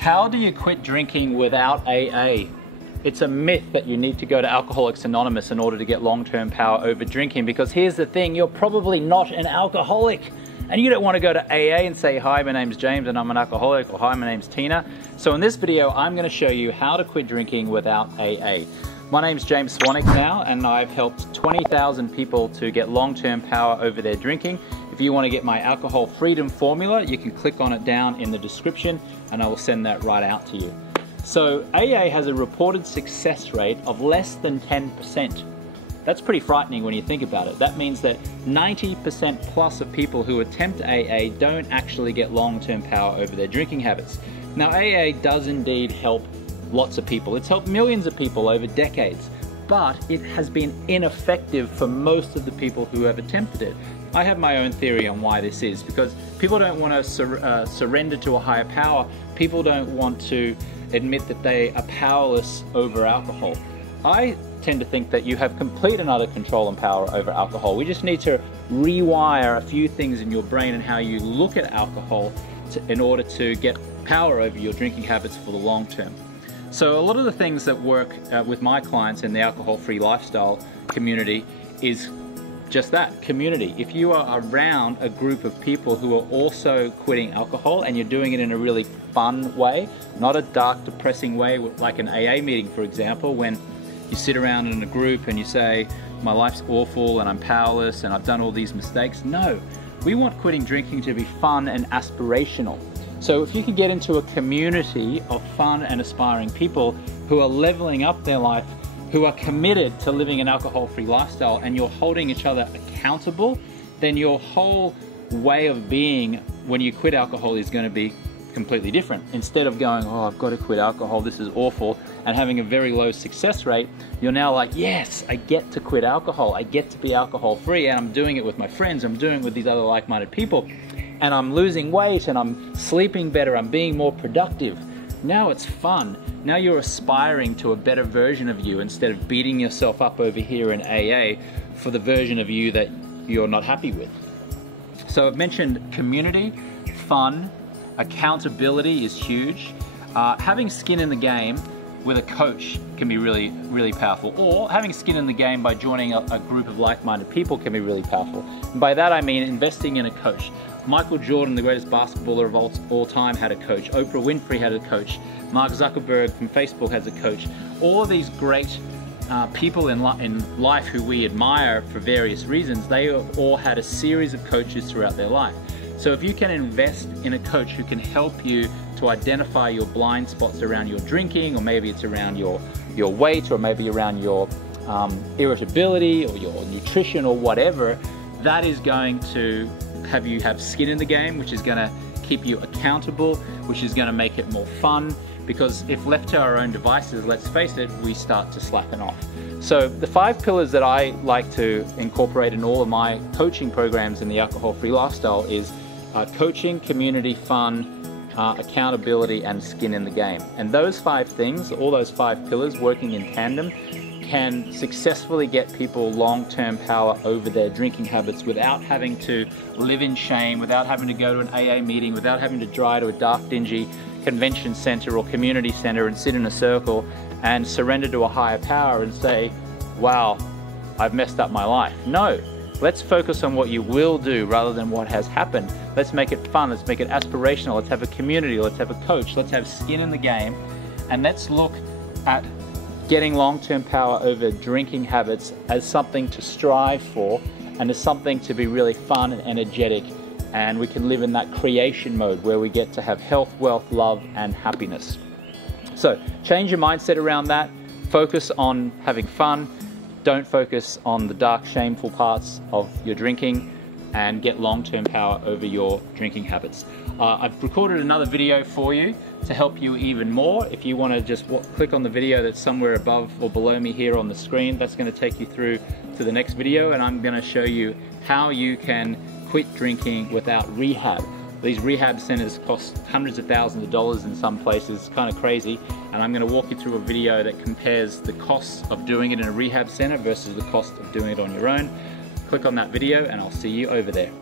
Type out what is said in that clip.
How do you quit drinking without AA? It's a myth that you need to go to Alcoholics Anonymous in order to get long-term power over drinking, because here's the thing, you're probably not an alcoholic and you don't want to go to AA and say, hi, my name's James and I'm an alcoholic, or hi, my name's Tina. So in this video, I'm going to show you how to quit drinking without AA. My name's James Swanwick now, and I've helped 20,000 people to get long-term power over their drinking. If you want to get my alcohol freedom formula, you can click on it down in the description and I will send that right out to you. So AA has a reported success rate of less than 10%. That's pretty frightening when you think about it. That means that 90% plus of people who attempt AA don't actually get long-term power over their drinking habits. Now, AA does indeed help lots of people. It's helped millions of people over decades, but it has been ineffective for most of the people who have attempted it. I have my own theory on why this is, because people don't want to surrender to a higher power. People don't want to admit that they are powerless over alcohol. I tend to think that you have complete and utter control and power over alcohol. We just need to rewire a few things in your brain and how you look at alcohol in order to get power over your drinking habits for the long term. So a lot of the things that work with my clients in the alcohol-free lifestyle community is just that, community. If you are around a group of people who are also quitting alcohol and you're doing it in a really fun way, not a dark, depressing way like an AA meeting, for example, when you sit around in a group and you say, my life's awful and I'm powerless and I've done all these mistakes. No, we want quitting drinking to be fun and aspirational. So if you can get into a community of fun and aspiring people who are leveling up their life, who are committed to living an alcohol-free lifestyle, and you're holding each other accountable, then your whole way of being when you quit alcohol is going to be completely different. Instead of going, oh, I've got to quit alcohol, this is awful, and having a very low success rate, you're now like, yes, I get to quit alcohol, I get to be alcohol-free, and I'm doing it with my friends, I'm doing it with these other like-minded people, and I'm losing weight, and I'm sleeping better, I'm being more productive. Now it's fun. Now you're aspiring to a better version of you instead of beating yourself up over here in AA for the version of you that you're not happy with. So I've mentioned community, fun, accountability is huge. Having skin in the game with a coach can be really, really powerful. Or having skin in the game by joining a group of like-minded people can be really powerful. And by that I mean investing in a coach. Michael Jordan, the greatest basketballer of all time, had a coach. Oprah Winfrey had a coach. Mark Zuckerberg from Facebook has a coach. All of these great people in life who we admire for various reasons, they all had a series of coaches throughout their life. So if you can invest in a coach who can help you to identify your blind spots around your drinking, or maybe it's around your weight, or maybe around your irritability or your nutrition or whatever, that is going to have you have skin in the game, which is going to keep you accountable, which is going to make it more fun, because if left to our own devices, let's face it, we start to slacken off. So the 5 pillars that I like to incorporate in all of my coaching programs in the alcohol-free lifestyle is coaching, community, fun, accountability, and skin in the game. And those 5 things, all those 5 pillars working in tandem, can successfully get people long-term power over their drinking habits without having to live in shame, without having to go to an AA meeting, without having to drive to a dark, dingy convention center or community center and sit in a circle and surrender to a higher power and say, wow, I've messed up my life. No, let's focus on what you will do rather than what has happened. Let's make it fun, let's make it aspirational, let's have a community, let's have a coach, let's have skin in the game, and let's look at getting long-term power over drinking habits as something to strive for and as something to be really fun and energetic, and we can live in that creation mode where we get to have health, wealth, love, and happiness. So change your mindset around that. Focus on having fun. Don't focus on the dark, shameful parts of your drinking, and get long-term power over your drinking habits. I've recorded another video for you to help you even more. If you want to just click on the video that's somewhere above or below me here on the screen, that's going to take you through to the next video, and I'm going to show you how you can quit drinking without rehab. These rehab centers cost hundreds of thousands of dollars in some places. It's kind of crazy, and I'm going to walk you through a video that compares the costs of doing it in a rehab center versus the cost of doing it on your own. Click on that video and I'll see you over there.